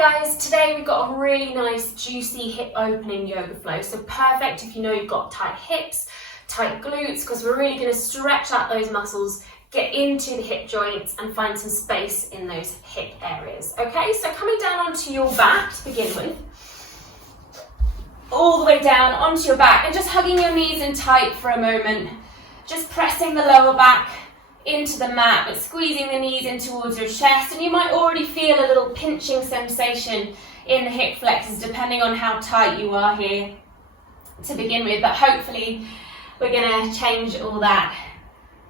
guys, today we've got a really nice juicy hip opening yoga flow. So perfect if you know you've got tight hips, tight glutes, because we're really going to stretch out those muscles, get into the hip joints and find some space in those hip areas. Okay, so coming down onto your back to begin with, all the way down onto your back and just hugging your knees in tight for a moment, just pressing the lower back into the mat, but squeezing the knees in towards your chest, and you might already feel a little pinching sensation in the hip flexors depending on how tight you are here to begin with, but hopefully we're going to change all that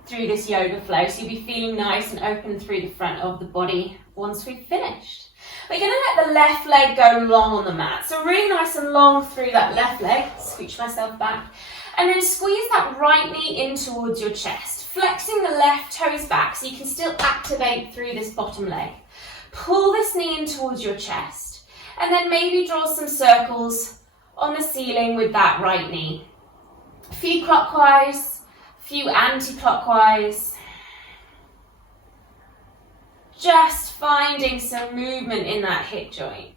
through this yoga flow, so you'll be feeling nice and open through the front of the body once we've finished. We're going to let the left leg go long on the mat, so really nice and long through that left leg, scooch myself back, and then squeeze that right knee in towards your chest, flexing the left toes back so you can still activate through this bottom leg. Pull this knee in towards your chest and then maybe draw some circles on the ceiling with that right knee. A few clockwise, a few anti-clockwise. Just finding some movement in that hip joint.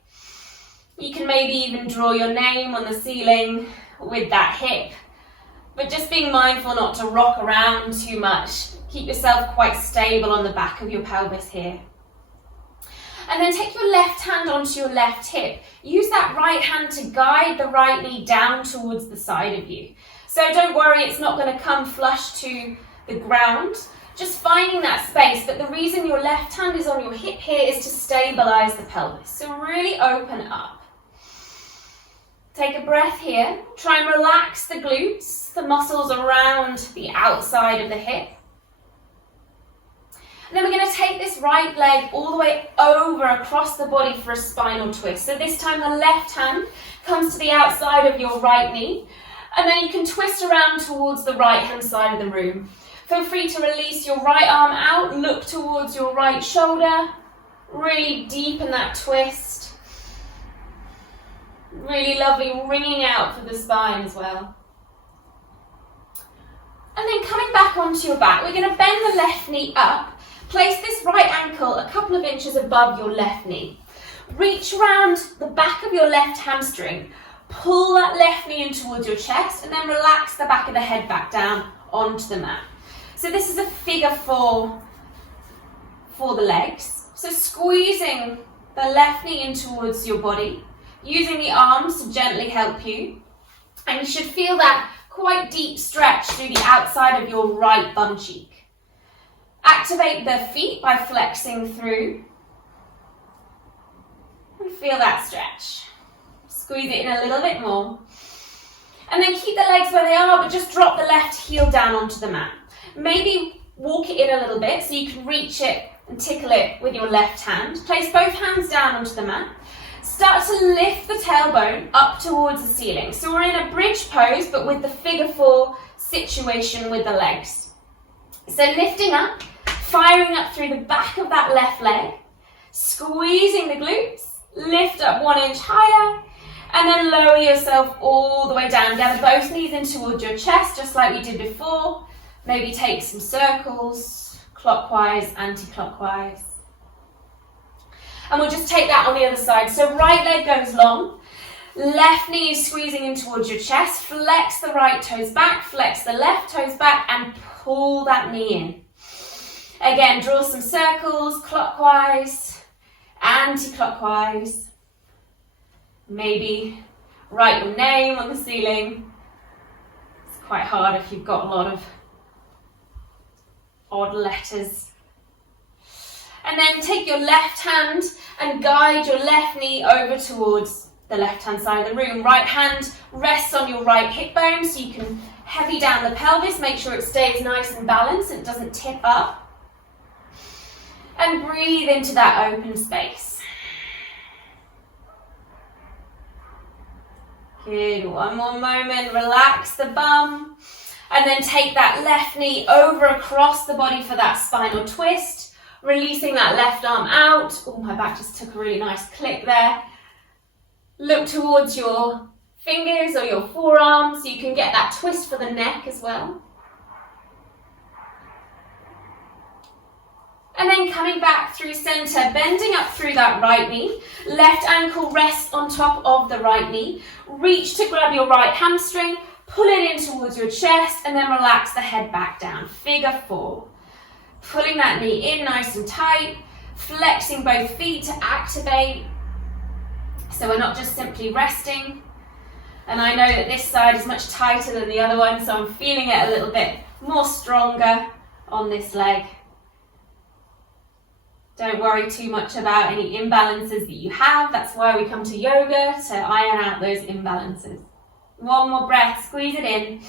You can maybe even draw your name on the ceiling with that hip, but just being mindful not to rock around too much. Keep yourself quite stable on the back of your pelvis here. And then take your left hand onto your left hip. Use that right hand to guide the right knee down towards the side of you. So don't worry, it's not going to come flush to the ground. Just finding that space, but the reason your left hand is on your hip here is to stabilize the pelvis. So really open up. Take a breath here. Try and relax the glutes, the muscles around the outside of the hip. And then we're going to take this right leg all the way over across the body for a spinal twist. So this time the left hand comes to the outside of your right knee, and then you can twist around towards the right hand side of the room. Feel free to release your right arm out, look towards your right shoulder, really deepen that twist. Really lovely, ringing out for the spine as well. And then coming back onto your back, we're going to bend the left knee up. Place this right ankle a couple of inches above your left knee. Reach around the back of your left hamstring. Pull that left knee in towards your chest and then relax the back of the head back down onto the mat. So this is a figure four for the legs. So squeezing the left knee in towards your body, using the arms to gently help you. And you should feel that quite deep stretch through the outside of your right bum cheek. Activate the feet by flexing through. And feel that stretch. Squeeze it in a little bit more. And then keep the legs where they are, but just drop the left heel down onto the mat. Maybe walk it in a little bit so you can reach it and tickle it with your left hand. Place both hands down onto the mat. Start to lift the tailbone up towards the ceiling. So we're in a bridge pose, but with the figure four situation with the legs. So lifting up, firing up through the back of that left leg, squeezing the glutes, lift up 1 inch higher, and then lower yourself all the way down. Gather both knees in towards your chest, just like we did before. Maybe take some circles, clockwise, anti-clockwise. And we'll just take that on the other side. So right leg goes long, left knee is squeezing in towards your chest, flex the right toes back, flex the left toes back, and pull that knee in. Again, draw some circles, clockwise, anti-clockwise. Maybe write your name on the ceiling. It's quite hard if you've got a lot of odd letters. And then take your left hand and guide your left knee over towards the left-hand side of the room. Right hand rests on your right hip bone so you can heavy down the pelvis. Make sure it stays nice and balanced, it doesn't tip up. And breathe into that open space. Good, one more moment, relax the bum. And then take that left knee over across the body for that spinal twist. Releasing that left arm out. Oh, my back just took a really nice click there. Look towards your fingers or your forearms so you can get that twist for the neck as well. And then coming back through center, bending up through that right knee. Left ankle rests on top of the right knee. Reach to grab your right hamstring, pull it in towards your chest, and then relax the head back down. Figure 4. Pulling that knee in nice and tight, flexing both feet to activate. So we're not just simply resting. And I know that this side is much tighter than the other one, so I'm feeling it a little bit more stronger on this leg. Don't worry too much about any imbalances that you have. That's why we come to yoga, to iron out those imbalances. One more breath, squeeze it in.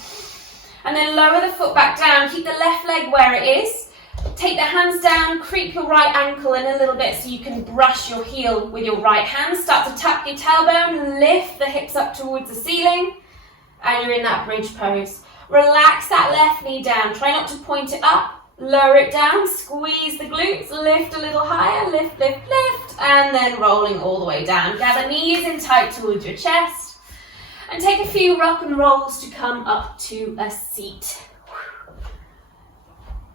And then lower the foot back down. Keep the left leg where it is. Take the hands down, creep your right ankle in a little bit so you can brush your heel with your right hand. Start to tap your tailbone, lift the hips up towards the ceiling, and you're in that bridge pose. Relax that left knee down. Try not to point it up. Lower it down, squeeze the glutes, lift a little higher, lift, lift, lift, and then rolling all the way down. Gather knees in tight towards your chest, and take a few rock and rolls to come up to a seat.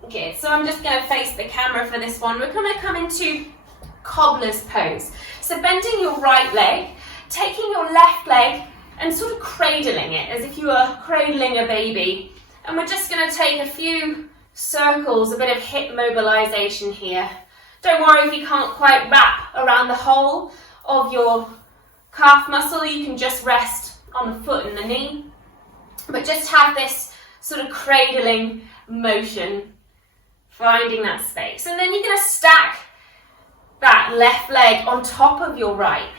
Okay, so I'm just going to face the camera for this one. We're going to come into cobbler's pose. So bending your right leg, taking your left leg and sort of cradling it as if you were cradling a baby. And we're just going to take a few circles, a bit of hip mobilization here. Don't worry if you can't quite wrap around the whole of your calf muscle. You can just rest on the foot and the knee. But just have this sort of cradling motion, finding that space. And then you're going to stack that left leg on top of your right.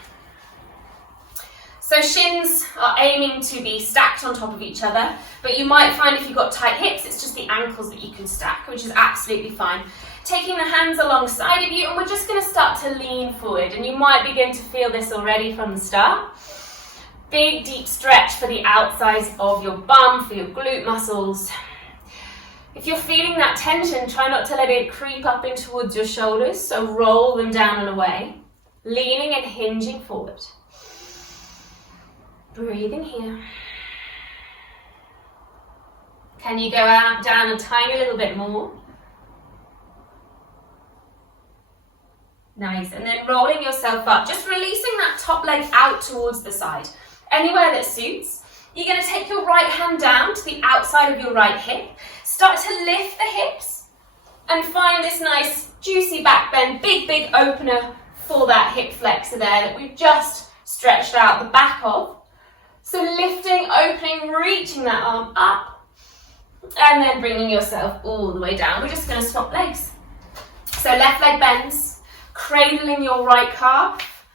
So shins are aiming to be stacked on top of each other, but you might find if you've got tight hips, it's just the ankles that you can stack, which is absolutely fine. Taking the hands alongside of you, and we're just going to start to lean forward, and you might begin to feel this already from the start. Big, deep stretch for the outsides of your bum, for your glute muscles. If you're feeling that tension, try not to let it creep up in towards your shoulders, so roll them down and away, leaning and hinging forward. Breathing here. Can you go out, down a tiny little bit more? Nice, and then rolling yourself up, just releasing that top leg out towards the side. Anywhere that suits. You're going to take your right hand down to the outside of your right hip. Start to lift the hips and find this nice juicy back bend, big opener for that hip flexor there that we've just stretched out the back of. So lifting, opening, reaching that arm up, and then bringing yourself all the way down. We're just going to swap legs. So left leg bends, cradling your right calf,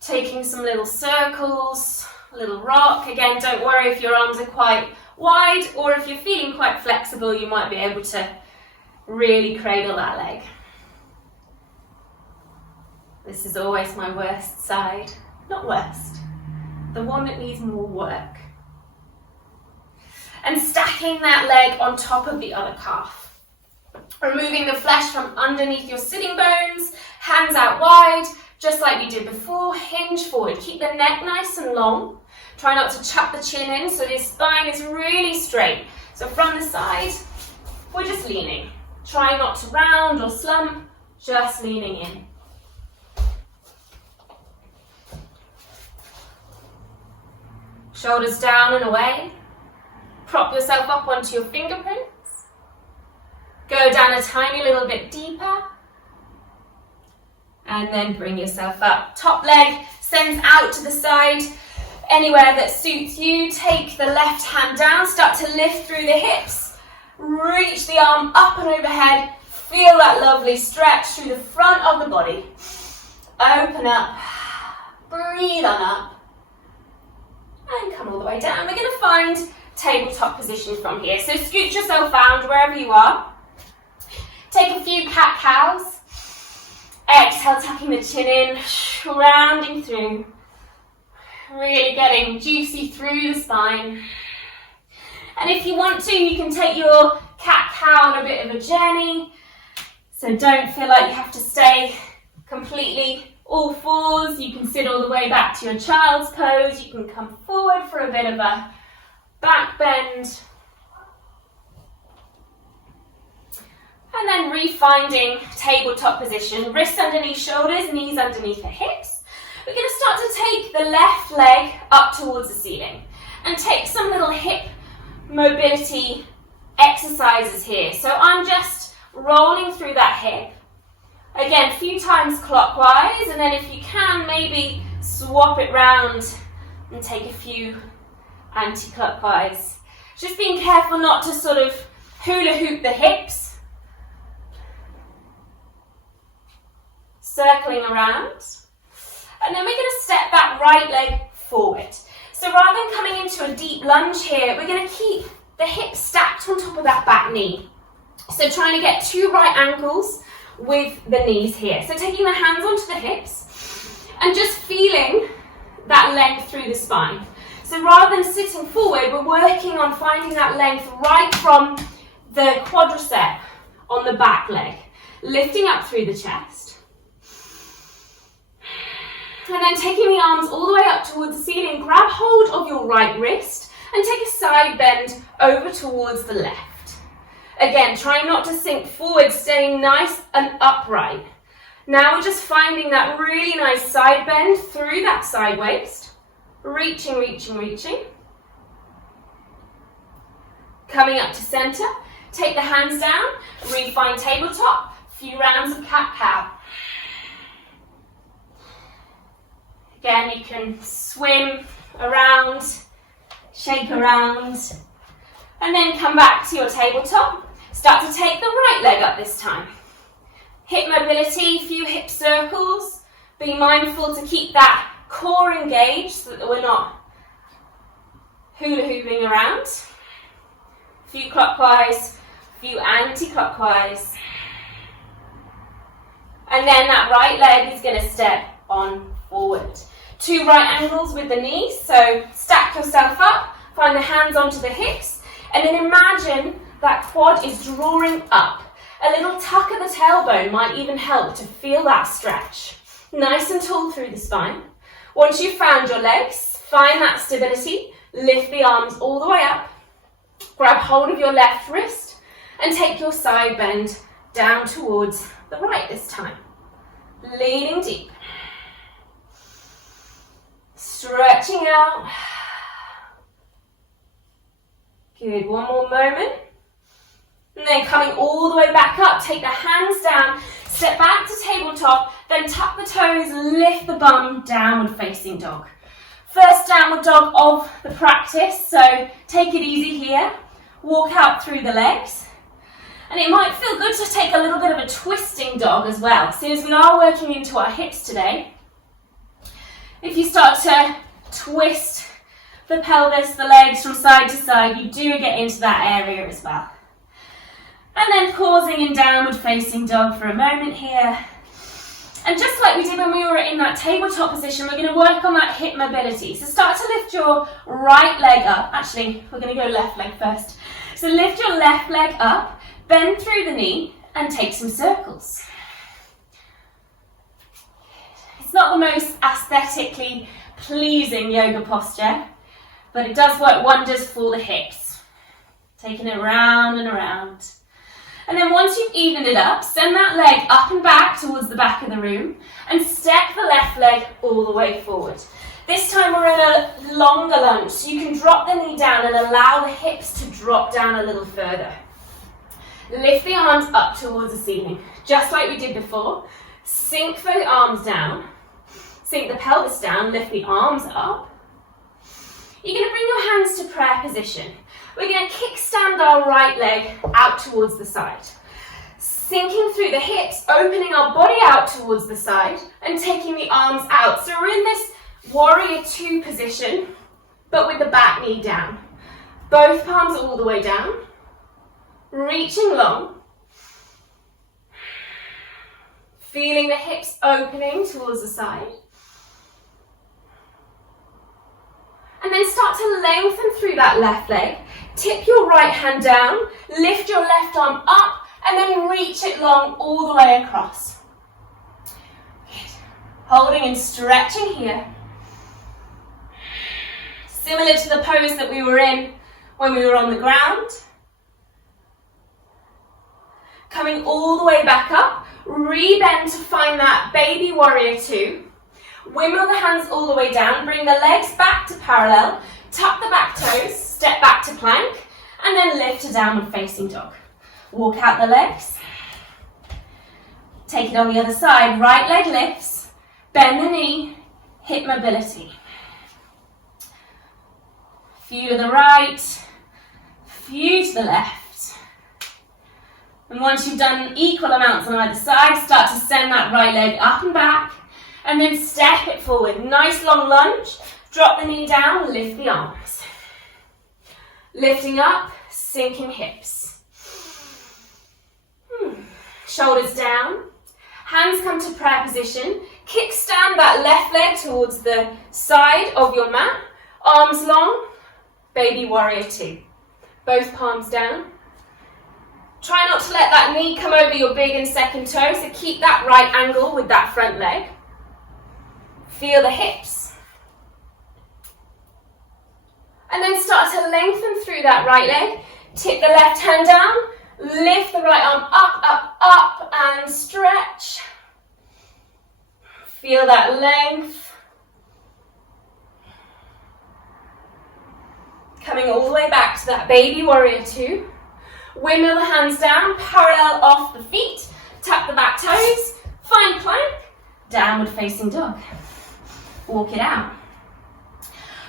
taking some little circles, a little rock. Again, don't worry if your arms are quite wide, or if you're feeling quite flexible, you might be able to really cradle that leg. This is always my worst side. Not worst. The one that needs more work. And stacking that leg on top of the other calf. Removing the flesh from underneath your sitting bones, hands out wide, just like we did before. Hinge forward. Keep the neck nice and long. Try not to chuck the chin in so the spine is really straight. So from the side, we're just leaning. Try not to round or slump, just leaning in. Shoulders down and away. Prop yourself up onto your fingerprints. Go down a tiny little bit deeper. And then bring yourself up. Top leg sends out to the side. Anywhere that suits you. Take the left hand down. Start to lift through the hips. Reach the arm up and overhead. Feel that lovely stretch through the front of the body. Open up. Breathe on up. And come all the way down. We're going to find tabletop position from here. So scoot yourself round wherever you are. Take a few cat-cows. Exhale, tucking the chin in, rounding through. Really getting juicy through the spine. And if you want to, you can take your cat-cow on a bit of a journey. So don't feel like you have to stay completely all fours. You can sit all the way back to your child's pose. You can come forward for a bit of a back bend. And then refinding tabletop position, wrists underneath shoulders, knees underneath the hips. We're going to start to take the left leg up towards the ceiling and take some little hip mobility exercises here. So I'm just rolling through that hip. Again, a few times clockwise, and then if you can, maybe swap it round and take a few anti-clockwise. Just being careful not to sort of hula hoop the hips. Circling around. And then we're going to step that right leg forward. So rather than coming into a deep lunge here, we're going to keep the hips stacked on top of that back knee. So trying to get 2 right ankles with the knees here. So taking the hands onto the hips and just feeling that length through the spine. So rather than sitting forward, we're working on finding that length right from the quadricep on the back leg, lifting up through the chest. And then taking the arms all the way up towards the ceiling, grab hold of your right wrist and take a side bend over towards the left. Again, trying not to sink forward, staying nice and upright. Now we're just finding that really nice side bend through that side waist. Reaching, reaching, reaching. Coming up to center. Take the hands down, refine tabletop, few rounds of cat-cow. Again, you can swim around, shake around, and then come back to your tabletop. Start to take the right leg up this time. Hip mobility, few hip circles. Be mindful to keep that core engaged so that we're not hula hooping around. Few clockwise, few anti-clockwise. And then that right leg is going to step on forward. 2 right angles with the knees, so stack yourself up, find the hands onto the hips, and then imagine that quad is drawing up. A little tuck at the tailbone might even help to feel that stretch. Nice and tall through the spine. Once you've found your legs, find that stability, lift the arms all the way up, grab hold of your left wrist, and take your side bend down towards the right this time. Leaning deep. Stretching out. Good, one more moment. And then coming all the way back up, take the hands down, step back to tabletop, then tuck the toes, lift the bum, downward facing dog. First downward dog of the practice, so take it easy here. Walk out through the legs. And it might feel good to take a little bit of a twisting dog as well. So as we are working into our hips today, if you start to twist the pelvis, the legs from side to side, you do get into that area as well. And then pausing in downward facing dog for a moment here. And just like we did when we were in that tabletop position, we're going to work on that hip mobility. So start to lift your right leg up. Actually, we're going to go left leg first. So lift your left leg up, bend through the knee, and take some circles. It's not the most aesthetically pleasing yoga posture, but it does work wonders for the hips. Taking it round and around. And then once you've evened it up, send that leg up and back towards the back of the room and step the left leg all the way forward. This time we're in a longer lunge, so you can drop the knee down and allow the hips to drop down a little further. Lift the arms up towards the ceiling, just like we did before. Sink the arms down, sink the pelvis down, lift the arms up. You're going to bring your hands to prayer position. We're going to kickstand our right leg out towards the side. Sinking through the hips, opening our body out towards the side and taking the arms out. So we're in this warrior 2 position, but with the back knee down. Both palms all the way down. Reaching long. Feeling the hips opening towards the side. And then start to lengthen through that left leg. Tip your right hand down, lift your left arm up, and then reach it long all the way across. Good. Holding and stretching here. Similar to the pose that we were in when we were on the ground. Coming all the way back up, re-bend to find that baby warrior two. Windmill the hands all the way down, bring the legs back to parallel, tuck the back toes, step back to plank, and then lift to downward facing dog. Walk out the legs. Take it on the other side, right leg lifts, bend the knee, hip mobility. Few to the right, few to the left. And once you've done equal amounts on either side, start to send that right leg up and back, and then step it forward. Nice long lunge, drop the knee down, lift the arms. Lifting up, sinking hips. Shoulders down, hands come to prayer position, kickstand that left leg towards the side of your mat, arms long, baby warrior two. Both palms down. Try not to let that knee come over your big and second toe, so keep that right angle with that front leg. Feel the hips. And then start to lengthen through that right leg. Tip the left hand down, lift the right arm up, up, up, and stretch. Feel that length. Coming all the way back to that baby warrior two. Windmill the hands down, parallel off the feet, tuck the back toes, find plank, downward facing dog. Walk it out.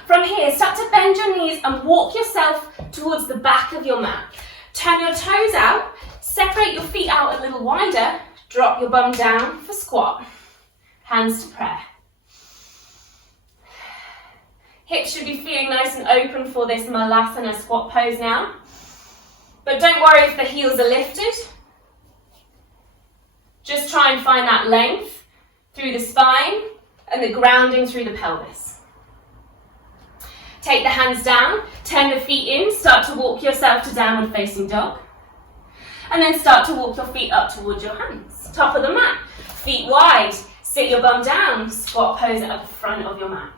From here, start to bend your knees and walk yourself towards the back of your mat. Turn your toes out, separate your feet out a little wider, drop your bum down for squat. Hands to prayer. Hips should be feeling nice and open for this Malasana squat pose now. But don't worry if the heels are lifted. Just try and find that length through the spine and the grounding through the pelvis. Take the hands down, turn the feet in, start to walk yourself to downward facing dog. And then start to walk your feet up towards your hands. Top of the mat, feet wide, sit your bum down, squat pose at the front of your mat.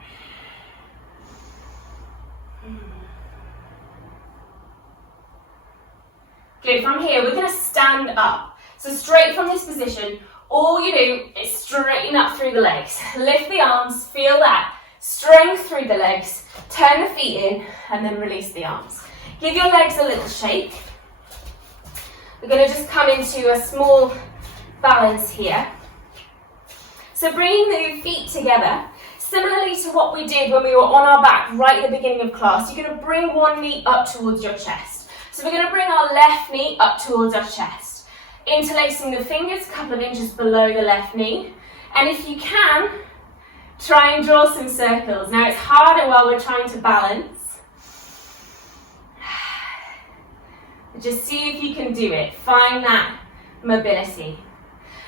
Good, from here we're going to stand up. So straight from this position, all you do is straighten up through the legs. Lift the arms, feel that strength through the legs. Turn the feet in and then release the arms. Give your legs a little shake. We're going to just come into a small balance here. So bringing the feet together, similarly to what we did when we were on our back right at the beginning of class, you're going to bring one knee up towards your chest. So we're going to bring our left knee up towards our chest, interlacing the fingers a couple of inches below the left knee. And if you can, try and draw some circles. Now it's harder while we're trying to balance. Just see if you can do it. Find that mobility.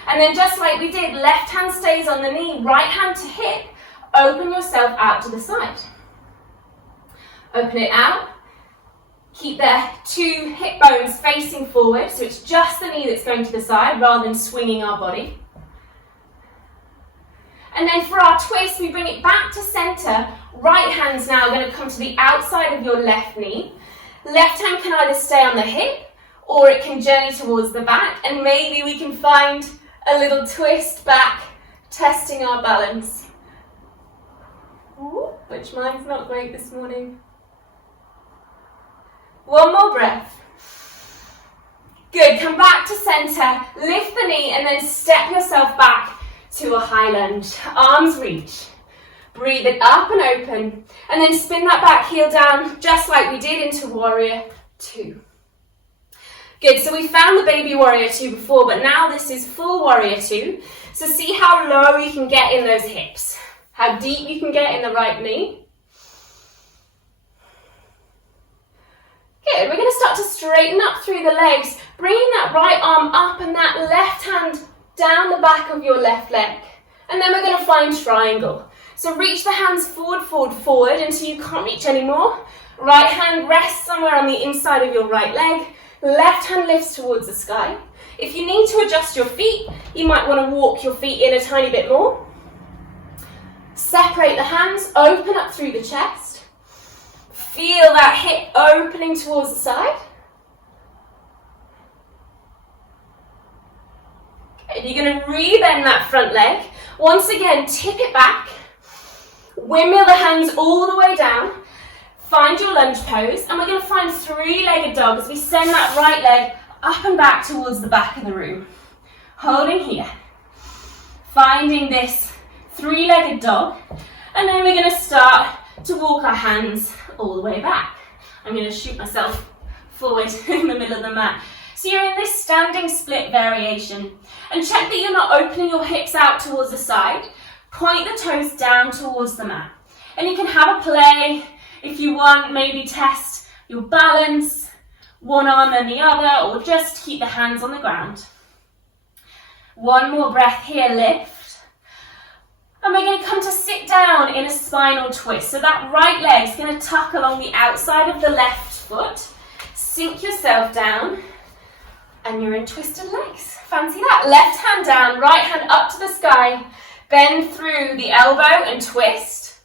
And then just like we did, left hand stays on the knee, right hand to hip. Open yourself out to the side. Open it out. Keep the two hip bones facing forward, so it's just the knee that's going to the side rather than swinging our body. And then for our twist, we bring it back to center. Right hand's now going to come to the outside of your left knee. Left hand can either stay on the hip or it can journey towards the back, and maybe we can find a little twist back, testing our balance. Ooh, which mine's not great this morning. One more breath. Good, come back to center, lift the knee and then step yourself back to a high lunge. Arms reach. Breathe it up and open and then spin that back heel down just like we did into warrior two. Good, so we found the baby warrior two before, but now this is full warrior two. So see how low you can get in those hips, how deep you can get in the right knee. Good, we're going to start to straighten up through the legs, bringing that right arm up and that left hand down the back of your left leg. And then we're going to find triangle. So reach the hands forward, forward, forward until you can't reach anymore. Right hand rests somewhere on the inside of your right leg. Left hand lifts towards the sky. If you need to adjust your feet, you might want to walk your feet in a tiny bit more. Separate the hands, open up through the chest. Feel that hip opening towards the side. Good. You're going to rebend that front leg. Once again, tip it back. Windmill the hands all the way down. Find your lunge pose. And we're going to find three-legged dog as we send that right leg up and back towards the back of the room. Holding here. Finding this three-legged dog. And then we're going to start to walk our hands all the way back. I'm going to shoot myself forward in the middle of the mat. So you're in this standing split variation. And check that you're not opening your hips out towards the side. Point the toes down towards the mat. And you can have a play if you want, maybe test your balance, one arm then the other, or just keep the hands on the ground. One more breath here, lift. And we're going to come to sit down in a spinal twist. So that right leg is going to tuck along the outside of the left foot. Sink yourself down. And you're in twisted legs. Fancy that. Left hand down, right hand up to the sky. Bend through the elbow and twist.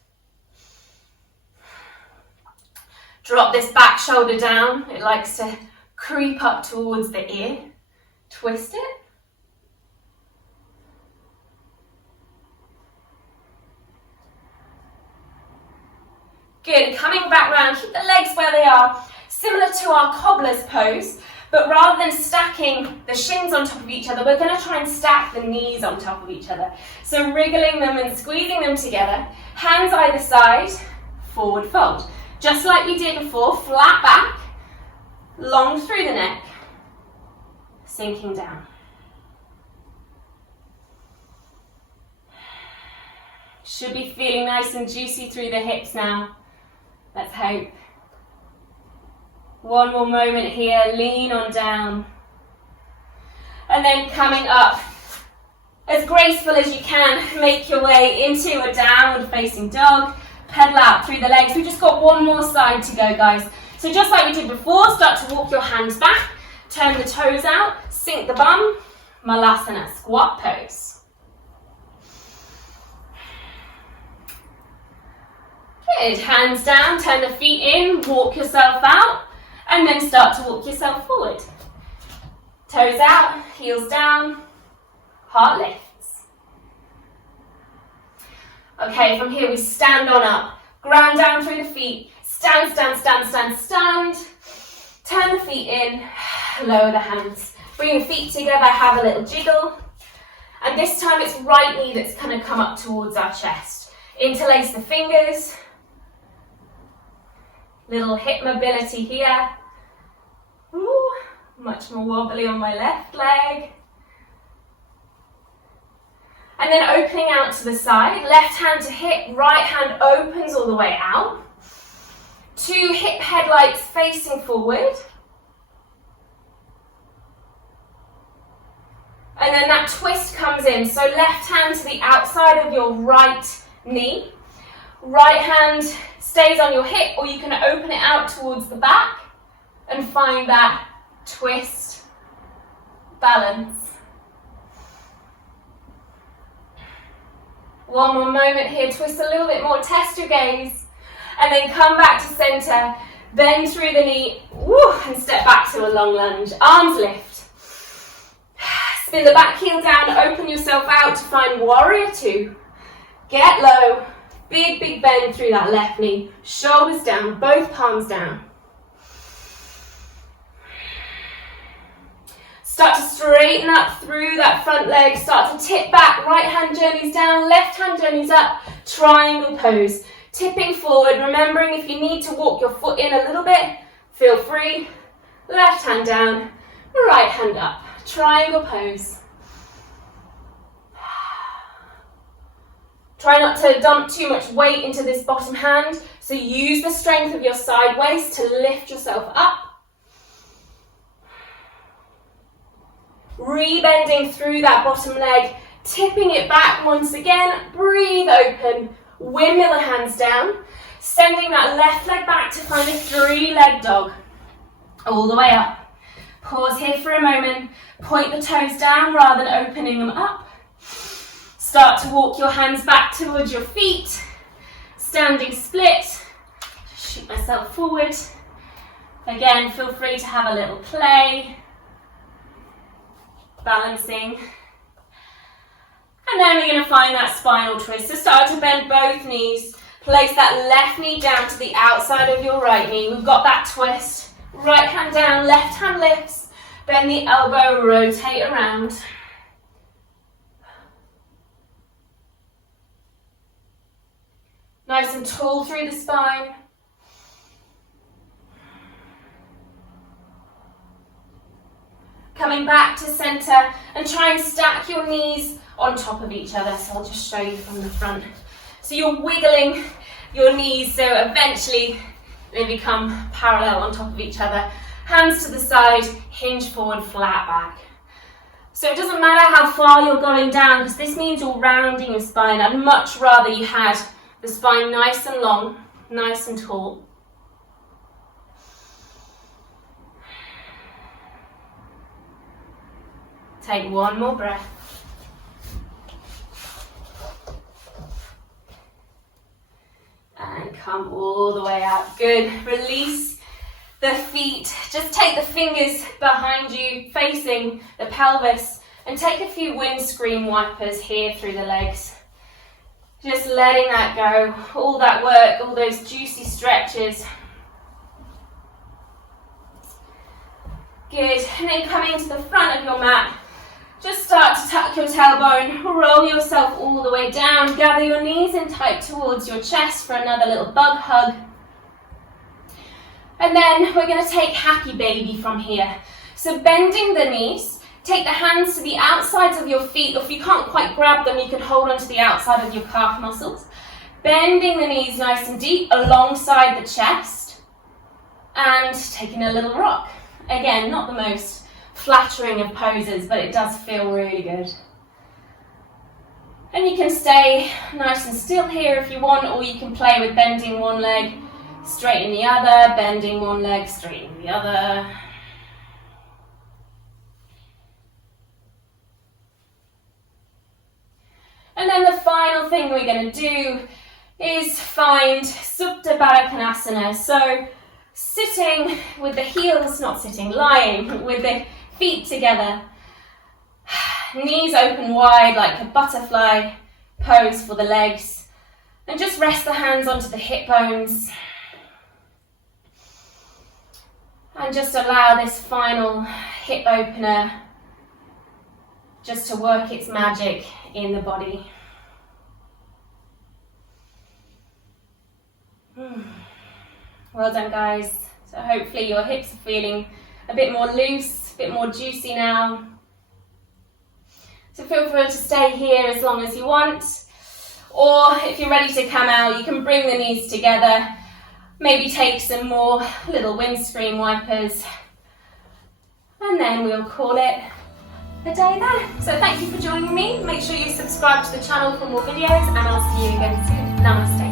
Drop this back shoulder down. It likes to creep up towards the ear. Twist it. Good. Coming back round. Keep the legs where they are. Similar to our cobbler's pose. But rather than stacking the shins on top of each other, we're going to try and stack the knees on top of each other. So wriggling them and squeezing them together. Hands either side. Forward fold. Just like we did before, flat back, long through the neck, sinking down. Should be feeling nice and juicy through the hips now. Let's hope. One more moment here, lean on down. And then coming up, as graceful as you can, make your way into a downward facing dog. Pedal out through the legs. We've just got one more side to go, guys. So just like we did before, start to walk your hands back, turn the toes out, sink the bum, Malasana, squat pose. Good, hands down, turn the feet in, walk yourself out, and then start to walk yourself forward. Toes out, heels down, heart lifts. Okay, from here we stand on up, ground down through the feet, stand, stand, stand, stand, stand, turn the feet in, lower the hands, bring the feet together, have a little jiggle, and this time it's right knee that's going to come up towards our chest. Interlace the fingers, little hip mobility here, ooh, much more wobbly on my left leg. And then opening out to the side, left hand to hip, right hand opens all the way out. Two hip headlights facing forward. And then that twist comes in. So left hand to the outside of your right knee. Right hand stays on your hip, or you can open it out towards the back and find that twist, balance. One more moment here, twist a little bit more, test your gaze, and then come back to center, bend through the knee, woo, and step back to a long lunge. Arms lift. Spin the back heel down, open yourself out to find warrior two. Get low, big, big bend through that left knee, shoulders down, both palms down. Start to straighten up through that front leg, start to tip back, right hand journeys down, left hand journeys up, triangle pose. Tipping forward, remembering if you need to walk your foot in a little bit, feel free. Left hand down, right hand up, triangle pose. Try not to dump too much weight into this bottom hand, so use the strength of your side waist to lift yourself up. Rebending through that bottom leg, tipping it back once again, breathe open, windmill the hands down, sending that left leg back to find a three-leg dog, all the way up. Pause here for a moment, point the toes down rather than opening them up. Start to walk your hands back towards your feet, standing split, shoot myself forward. Again, feel free to have a little play. Balancing. And then we're going to find that spinal twist. So start to bend both knees. Place that left knee down to the outside of your right knee. We've got that twist. Right hand down, left hand lifts. Bend the elbow, rotate around. Nice and tall through the spine. Coming back to center and try and stack your knees on top of each other. So I'll just show you from the front. So you're wiggling your knees so eventually they become parallel on top of each other. Hands to the side, hinge forward, flat back. So it doesn't matter how far you're going down because this means you're rounding your spine. I'd much rather you had the spine nice and long, nice and tall. Take one more breath. And come all the way out. Good. Release the feet. Just take the fingers behind you, facing the pelvis, and take a few windscreen wipers here through the legs. Just letting that go. All that work, all those juicy stretches. Good. And then coming to the front of your mat. Just start to tuck your tailbone, roll yourself all the way down, gather your knees in tight towards your chest for another little bug hug. And then we're going to take happy baby from here. So bending the knees, take the hands to the outsides of your feet, or if you can't quite grab them, you can hold onto the outside of your calf muscles. Bending the knees nice and deep alongside the chest, and taking a little rock. Again, not the most flattering of poses, but it does feel really good. And you can stay nice and still here if you want, or you can play with bending one leg, straighten the other, bending one leg, straighten the other. And then the final thing we're going to do is find Supta Baddha Konasana. So sitting with the heels, not sitting, lying with the feet together, knees open wide like a butterfly pose for the legs, and just rest the hands onto the hip bones and just allow this final hip opener just to work its magic in the body. Well done, guys. So hopefully your hips are feeling a bit more loose, a bit more juicy now. So feel free to stay here as long as you want. Or if you're ready to come out, you can bring the knees together. Maybe take some more little windscreen wipers. And then we'll call it a day there. So thank you for joining me. Make sure you subscribe to the channel for more videos, and I'll see you again soon. Namaste.